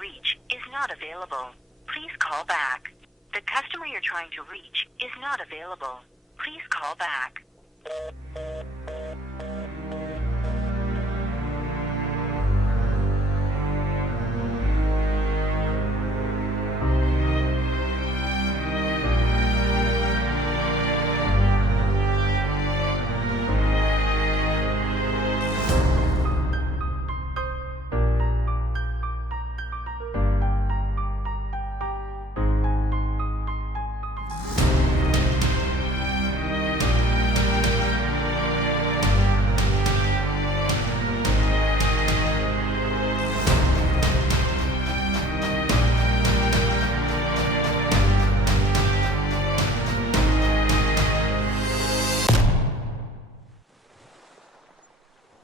reach is not available. Please call back. The customer you're trying to reach is not available. Please call back.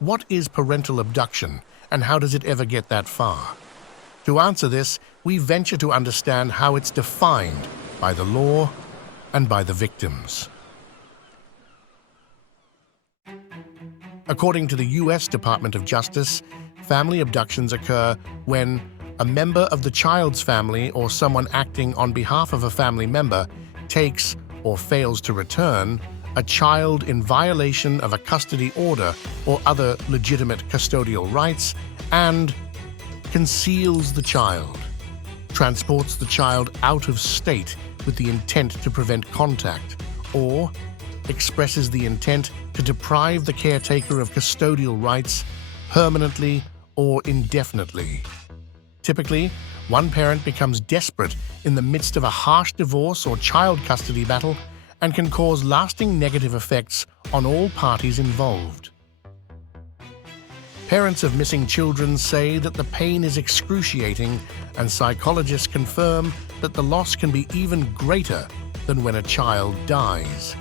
What is parental abduction, and how does it ever get that far? To answer this, we venture to understand how it's defined by the law and by the victims. According to the U.S. Department of Justice, family abductions occur when a member of the child's family or someone acting on behalf of a family member takes or fails to return a child in violation of a custody order or other legitimate custodial rights and conceals the child, transports the child out of state with the intent to prevent contact, or expresses the intent to deprive the caretaker of custodial rights permanently or indefinitely. Typically, one parent becomes desperate in the midst of a harsh divorce or child custody battle and can cause lasting negative effects on all parties involved. Parents of missing children say that the pain is excruciating, and psychologists confirm that the loss can be even greater than when a child dies.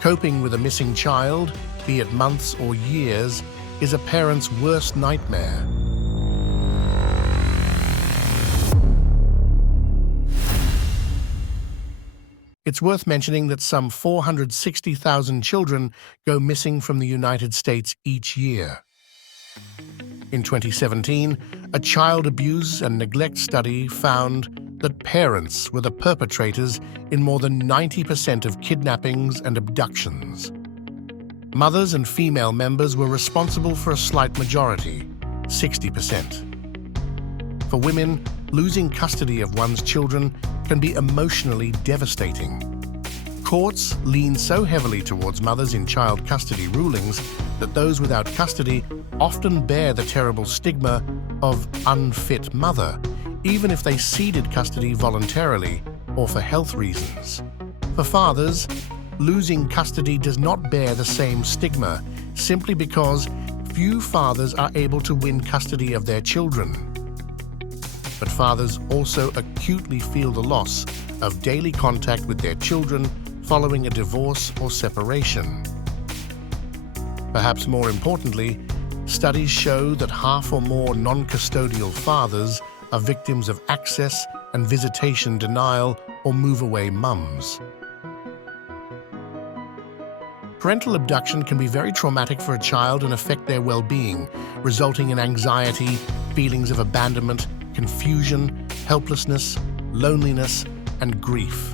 Coping with a missing child, be it months or years, is a parent's worst nightmare. It's worth mentioning that some 460,000 children go missing from the United States each year. In 2017, a child abuse and neglect study found that parents were the perpetrators in more than 90% of kidnappings and abductions. Mothers and female members were responsible for a slight majority, 60%. For women, losing custody of one's children can be emotionally devastating. Courts lean so heavily towards mothers in child custody rulings that those without custody often bear the terrible stigma of unfit mother, even if they ceded custody voluntarily or for health reasons. For fathers, losing custody does not bear the same stigma simply because few fathers are able to win custody of their children. But fathers also acutely feel the loss of daily contact with their children following a divorce or separation. Perhaps more importantly, studies show that half or more non-custodial fathers are victims of access and visitation denial or move-away mums. Parental abduction can be very traumatic for a child and affect their well-being, resulting in anxiety, feelings of abandonment, confusion, helplessness, loneliness, and grief.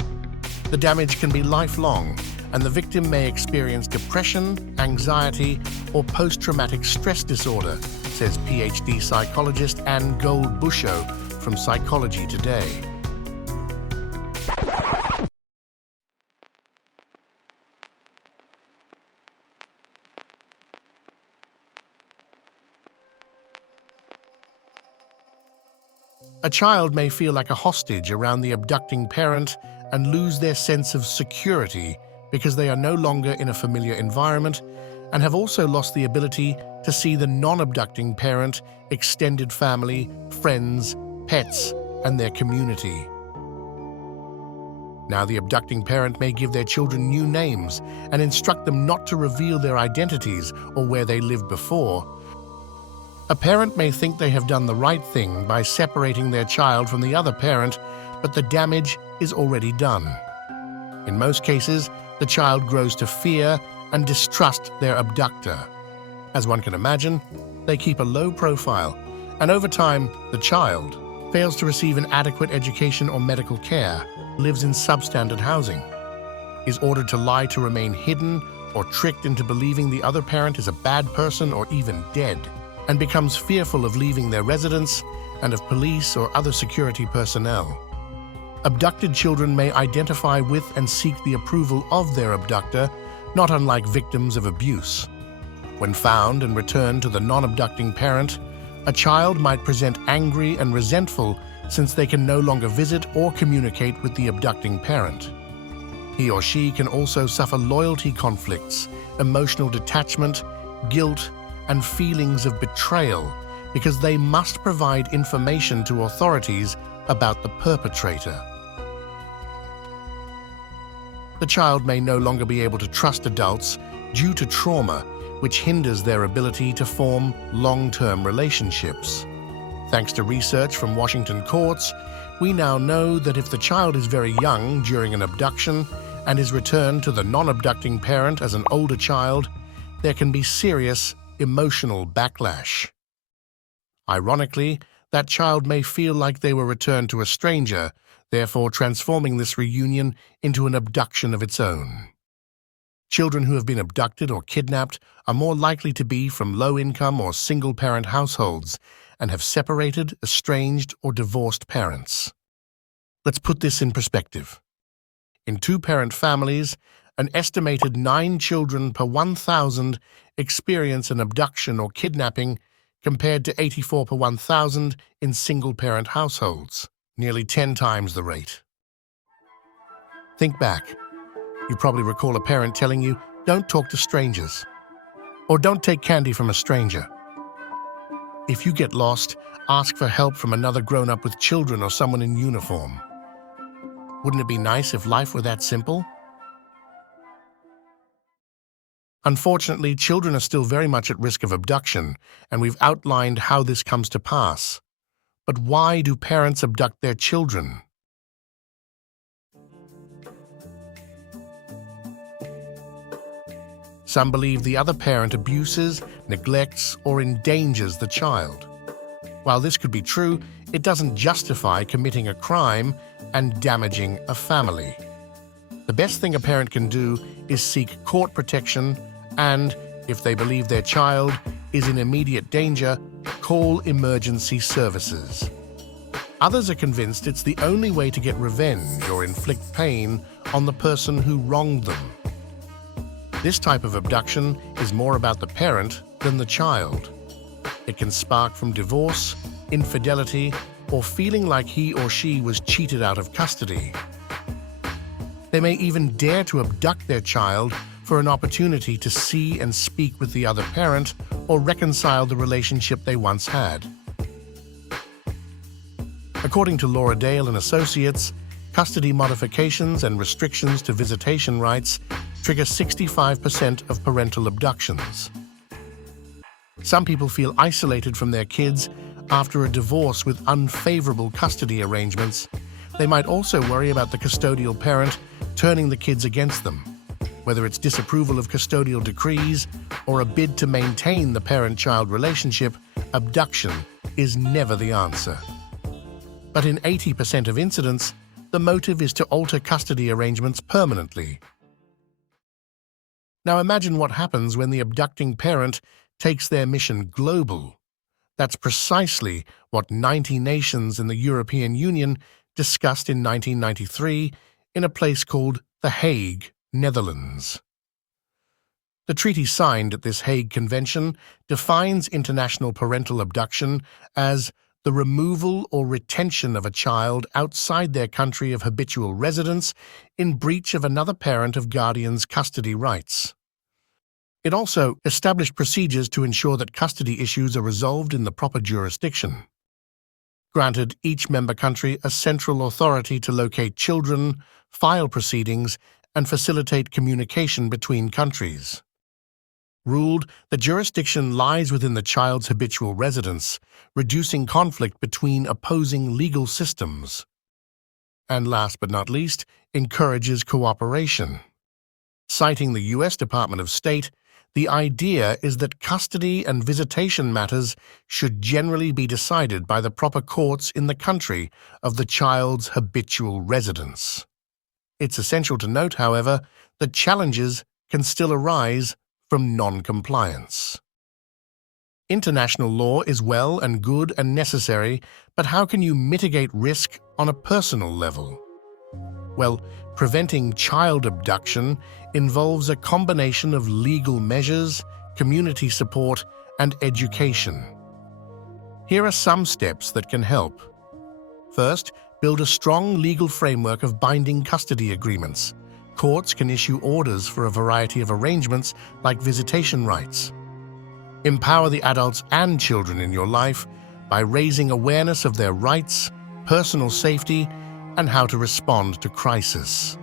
The damage can be lifelong, and the victim may experience depression, anxiety, or post-traumatic stress disorder, says PhD psychologist Anne Gold-Busho from Psychology Today. A child may feel like a hostage around the abducting parent and lose their sense of security because they are no longer in a familiar environment and have also lost the ability to see the non-abducting parent, extended family, friends, pets, and their community. Now the abducting parent may give their children new names and instruct them not to reveal their identities or where they lived before. A parent may think they have done the right thing by separating their child from the other parent, but the damage is already done. In most cases, the child grows to fear and distrust their abductor. As one can imagine, they keep a low profile And over time, the child fails to receive an adequate education or medical care, lives in substandard housing, is ordered to lie to remain hidden, or tricked into believing the other parent is a bad person or even dead, and becomes fearful of leaving their residence and of police or other security personnel. Abducted children may identify with and seek the approval of their abductor, not unlike victims of abuse. When found and returned to the non-abducting parent, a child might present angry and resentful since they can no longer visit or communicate with the abducting parent. He or she can also suffer loyalty conflicts, emotional detachment, guilt, and feelings of betrayal because they must provide information to authorities about the perpetrator. The child may no longer be able to trust adults due to trauma, which hinders their ability to form long-term relationships. Thanks to research from Washington courts, we now know that if the child is very young during an abduction and is returned to the non-abducting parent as an older child, there can be serious emotional backlash. Ironically, that child may feel like they were returned to a stranger, therefore transforming this reunion into an abduction of its own. Children who have been abducted or kidnapped are more likely to be from low-income or single-parent households and have separated, estranged, or divorced parents. Let's put this in perspective. In two-parent families, an estimated 9 children per 1,000 experience an abduction or kidnapping compared to 84 per 1,000 in single-parent households, nearly 10 times the rate. Think back. You probably recall a parent telling you, "Don't talk to strangers," or "Don't take candy from a stranger." If you get lost, ask for help from another grown-up with children or someone in uniform. Wouldn't it be nice if life were that simple? Unfortunately, children are still very much at risk of abduction, and we've outlined how this comes to pass. But why do parents abduct their children? Some believe the other parent abuses, neglects, or endangers the child. While this could be true, it doesn't justify committing a crime and damaging a family. The best thing a parent can do is seek court protection and, if they believe their child is in immediate danger, call emergency services. Others are convinced it's the only way to get revenge or inflict pain on the person who wronged them. This type of abduction is more about the parent than the child. It can spark from divorce, infidelity, or feeling like he or she was cheated out of custody. They may even dare to abduct their child for an opportunity to see and speak with the other parent or reconcile the relationship they once had. According to Laura Dale and Associates, custody modifications and restrictions to visitation rights trigger 65% of parental abductions. Some people feel isolated from their kids after a divorce with unfavorable custody arrangements. They might also worry about the custodial parent turning the kids against them. Whether it's disapproval of custodial decrees or a bid to maintain the parent-child relationship, abduction is never the answer. But in 80% of incidents, the motive is to alter custody arrangements permanently. Now imagine what happens when the abducting parent takes their mission global. That's precisely what 90 nations in the European Union discussed in 1993 in a place called The Hague, Netherlands. The treaty signed at this Hague Convention defines international parental abduction as the removal or retention of a child outside their country of habitual residence in breach of another parent of guardian's custody rights. It also established procedures to ensure that custody issues are resolved in the proper jurisdiction, granted each member country a central authority to locate children, file proceedings, and facilitate communication between countries, ruled that jurisdiction lies within the child's habitual residence, reducing conflict between opposing legal systems, and last but not least, encourages cooperation. Citing the U.S. Department of State, The idea is that custody and visitation matters should generally be decided by the proper courts in the country of the child's habitual residence. It's essential to note, however, that challenges can still arise from non-compliance. International law is well and good and necessary, but how can you mitigate risk on a personal level? Well, preventing child abduction involves a combination of legal measures, community support, and education. Here are some steps that can help. First, build a strong legal framework of binding custody agreements. Courts can issue orders for a variety of arrangements like visitation rights. Empower the adults and children in your life by raising awareness of their rights, personal safety, and how to respond to crisis.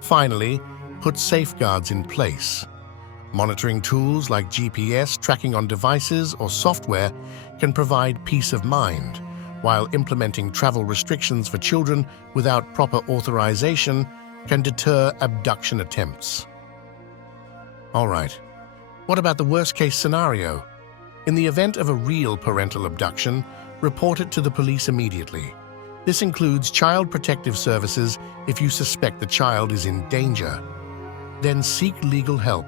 Finally, put safeguards in place. Monitoring tools like GPS tracking on devices or software can provide peace of mind, while implementing travel restrictions for children without proper authorization can deter abduction attempts. All right, what about the worst-case scenario? In the event of a real parental abduction, report it to the police immediately. This includes Child Protective Services if you suspect the child is in danger. Then seek legal help.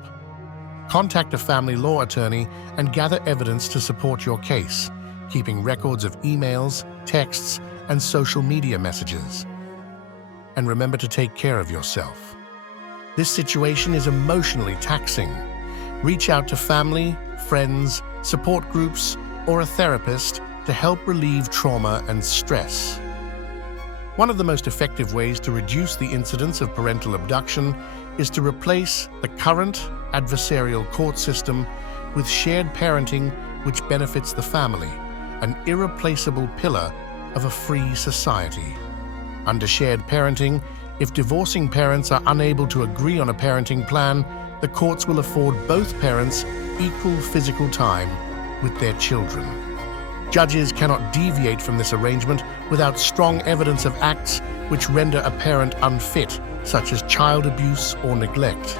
Contact a family law attorney and gather evidence to support your case, keeping records of emails, texts, and social media messages. And remember to take care of yourself. This situation is emotionally taxing. Reach out to family, friends, support groups, or a therapist to help relieve trauma and stress. One of the most effective ways to reduce the incidence of parental abduction is to replace the current adversarial court system with shared parenting, which benefits the family, an irreplaceable pillar of a free society. Under shared parenting, if divorcing parents are unable to agree on a parenting plan, the courts will afford both parents equal physical time with their children. Judges cannot deviate from this arrangement without strong evidence of acts which render a parent unfit, such as child abuse or neglect.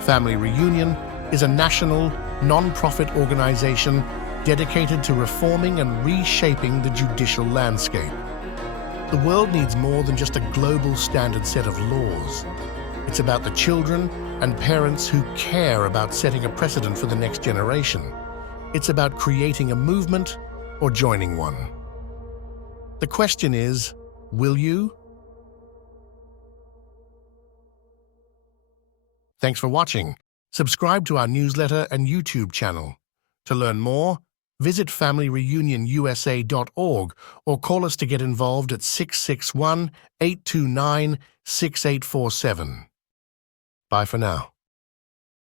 Family Reunion is a national, non-profit organization dedicated to reforming and reshaping the judicial landscape. The world needs more than just a global standard set of laws. It's about the children and parents who care about setting a precedent for the next generation. It's about creating a movement or joining one. The question is, will you? Thanks for watching. Subscribe to our newsletter and YouTube channel. To learn more, visit FamilyReunionUSA.org or call us to get involved at 661-829-6847. Bye for now.